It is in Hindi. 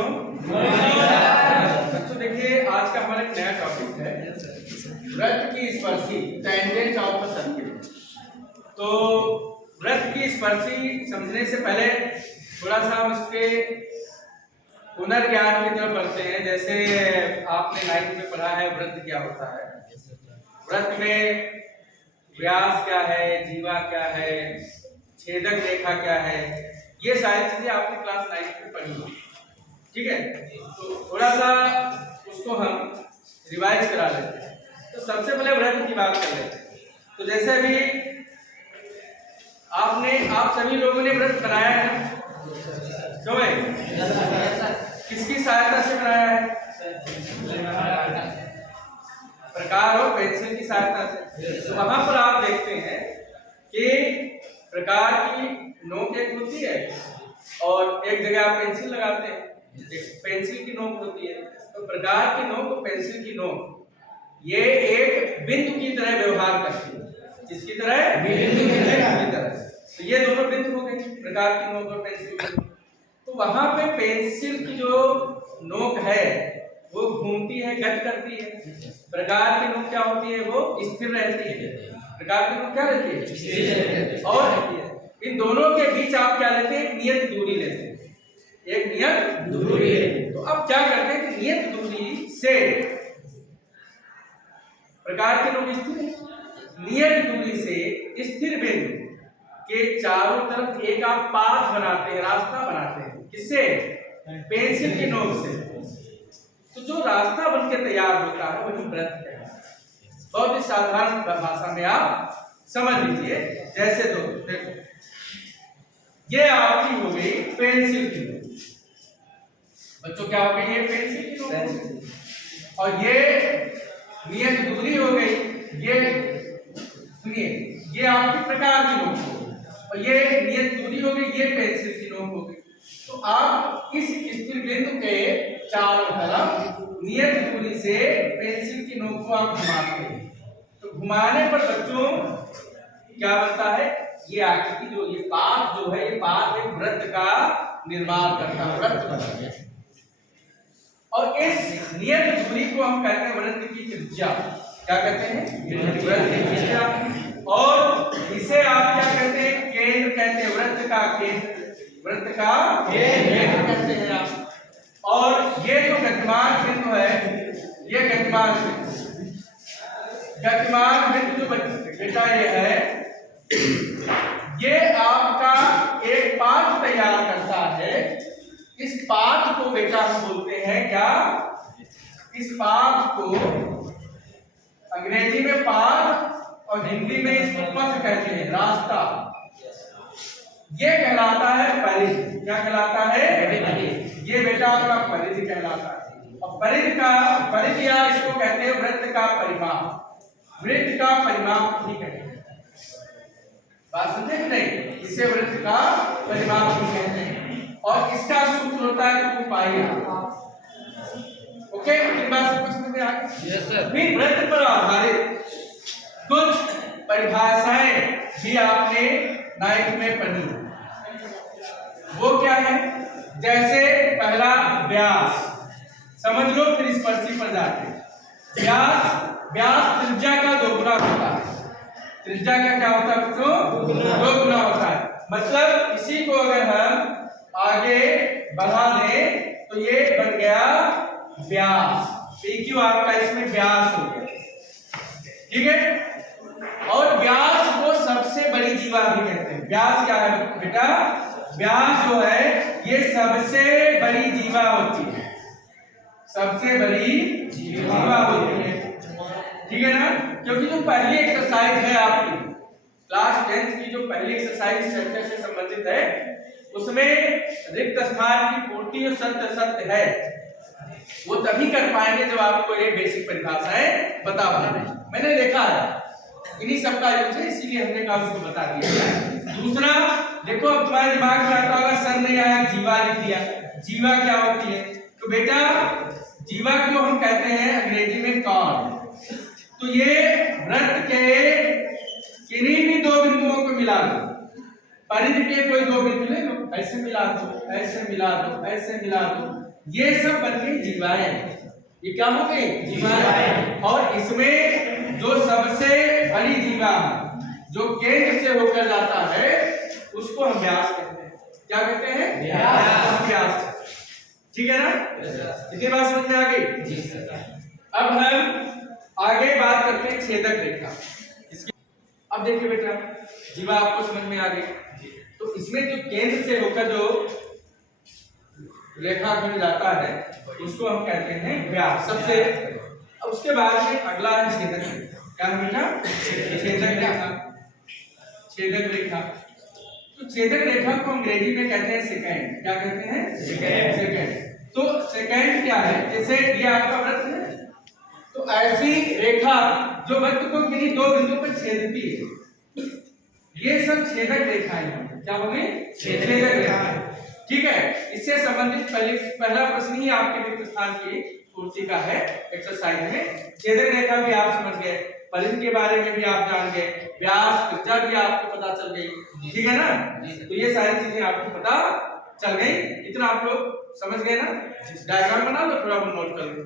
बच्चों। बच्चों देखिए, आज का हमारा एक नया टॉपिक है वृत्त की स्पर्शी, टेंजेंट ऑफ अ सर्किल। तो वृत्त की स्पर्शी समझने से पहले थोड़ा सा हम इसके पुनर्ज्ञान की तरफ बढ़ते हैं। जैसे आपने 9th में पढ़ा है वृत्त क्या होता है, वृत्त में व्यास क्या है, जीवा क्या है, छेदक रेखा क्या है, ये सारी चीजें आपने क्लास 9th में पढ़ी, ठीक है। तो थोड़ा सा उसको हम रिवाइज करा लेते हैं। तो सबसे पहले वृत्त की बात कर लेते हैं। तो जैसे अभी आप सभी लोगों ने वृत्त बनाया है, क्यों है? किसकी सहायता से बनाया है? प्रकार और पेंसिल की सहायता से। तो वहां पर आप देखते हैं कि प्रकार की नोक एक होती है और एक जगह आप पेंसिल लगाते हैं, एक पेंसिल की नोक होती है। तो प्रकार की नोक और पेंसिल की नोक ये एक बिंदु की तरह व्यवहार करती है। किसकी तरह? बिंदु की तरह। तो ये दोनों बिंदु हो गए, प्रकार की नोक और पेंसिल की नोक। तो वहां पे पेंसिल की जो नोक है वो घूमती है, गति करती है। प्रकार की नोक क्या होती है? वो स्थिर रहती है। प्रकार की नोक क्या रहती है? स्थिर रहती है। और इन दोनों के बीच आप क्या लेते हैं? एक नियत दूरी लेते हैं, एक नियत दूरी। तो अब क्या करते हैं कि नियत दूरी से प्रकार की नोक स्थिर है, नियत दूरी से स्थिर बिंदु के चारों तरफ एक आप पाथ बनाते हैं, रास्ता बनाते हैं। किससे? पेंसिल की नोक से। तो जो रास्ता बनके तैयार होता है वही वृत्त है। बहुत ही साधारण भाषा में आप समझ लीजिए। जैसे तो देखो, ये आपकी हो गई पेंसिल की नोक। बच्चों क्या हो गई? ये पेंसिल की नोक और ये नियत दूरी हो गई। ये सुनिए, ये आपकी प्रकार की नोक हो गई और ये नियत दूरी हो गई, ये पेंसिल की नोक हो गई। तो आप इस स्थिर बिंदु के चारों तरफ नियत दूरी से पेंसिल की नोक को आप घुमाते हैं। तो घुमाने पर बच्चों क्या बनता है? ये आकृति जो ये पाथ जो है, ये पाथ एक वृत्त का निर्माण करता है, वृत्त बनता है। और इस नियत दूरी को हम कहते हैं वृत्त की त्रिज्या। क्या कहते हैं? वृत्त की त्रिज्या। और इसे आप क्या कहते हैं? केंद्र कहते हैं, वृत्त का केंद्र, वृत्त का केंद्र कहते हैं आप। और ये जो गतिमान बिंदु है, ये गतिमान बिंदु, गतिमान बिंदु जो बेटा ये है, ये आपका एक पाथ तैयार करता है। इस पाथ को बेटा हम बोलते हैं क्या? इस पाथ को अंग्रेजी में पाथ और हिंदी में इसको पथ कहते हैं, रास्ता। ये कहलाता है परिधि। क्या कहलाता है? ये बेटा आपका परिधि कहलाता है। और परिधि या इसको कहते हैं वृत्त का परिमाप। वृत्त का परिमाप भी कहते हैं। बात समझे कि नहीं? इसे वृत्त का परिमाप भी कहते हैं। और इसका सूत्र होता है 2 पाई r। ओके, इन बात से समझ में आ गई? Yes sir. फिर वृत्त पर आधारित कुछ परिभाषाएं भी आपने 9th में पढ़ी। वो क्या है? जैसे पहला व्यास समझ लो, फिर स्पर्शी पर जाते हैं। व्यास त्रिज्या का 2 गुना होता है। त्रिज्या का क्या होता है बच्चों? 2 गुना होता है। मतलब इसी को अगर हम आगे बढ़ा दें तो ये बन गया व्यास। PQ आपका इसमें व्यास हो गया, ठीक है। और व्यास को सबसे बड़ी जीवा भी कहते हैं। व्यास क्या है बेटा? व्यास जो है ये सबसे बड़ी जीवा होती है, सबसे बड़ी जीवा होती है, ठीक है ना। क्योंकि जो पहली एक्सरसाइज है आपकी क्लास 10th की, जो पहली एक्सरसाइज चैप्टर से संबंधित है, उसमें रिक्त स्थान की पूर्ति और सत्य है, वो तभी कर पाएंगे जब आपको ये बेसिक परिभाषाएं बता पाएंगे। मैंने देखा है इन्हीं सबका यूज है, इसीलिए हमने कहा उसको बता दिया। दूसरा देखो, अब तुम्हारे दिमाग में आता होगा सर ने यहाँ जीवा लिख दिया। जीवा क्या होती है? तो बेटा जीवा को हम कहते हैं अंग्रेजी में कॉर्ड। तो ये वृत्त के किन्हीं भी 2 बिंदुओं को मिला दो, परिधि के कोई 2 बिंदु ले लो, ऐसे मिला दो, ऐसे मिला दो, ऐसे मिला दो, ये सब बन गई जीवाएं। ये क्या हो गई? जीवाएं। और इसमें जो सबसे बड़ी जीवा जो केंद्र से होकर जाता है उसको हम व्यास कहते हैं। क्या कहते हैं? व्यास। ठीक है ना? इतनी बात समझ में आ गई? जी सर। अब हम आगे बात करते हैं छेदक रेखा। इसकी अब देखिए बेटा, जीवा आपको समझ में आ गई। तो इसमें जो केंद्र से होकर जो रेखा खंड जाता है उसको हम कहते हैं व्यास। सबसे उसके बाद में अगला है छेदक रेखा। क्या है बेटा? छेदक रेखा। छेदक रेखा, तो छेदक रेखा को अंग्रेजी में कहते हैं सेकेंड। क्या कहते हैं? सेकेंड। तो सेकेंड क्या है? जैसे ये आपका वृत्त है, तो ऐसी रेखा जो वृत्त को किन्हीं दो बिंदु पर छेदती है, ये सब छेदक रेखाएं हैं। क्या होंगे? छेदक रेखाएं। ठीक है। इससे संबंधित पहला प्रश्न ही आपके रिक्त स्थान की पूर्ति का है एक्सरसाइज में। छेदक रेखा भी आप समझ गए, परिधि के बारे में भी आप जान गए, व्यास त्रिज्या भी आपको पता चल गई। ठीक है ना? तो ये सारी चीजें आपको पता चल गई। इतना आप लोग समझ गए ना? डायग्राम बना लो, थोड़ा बहुत नोट कर लो।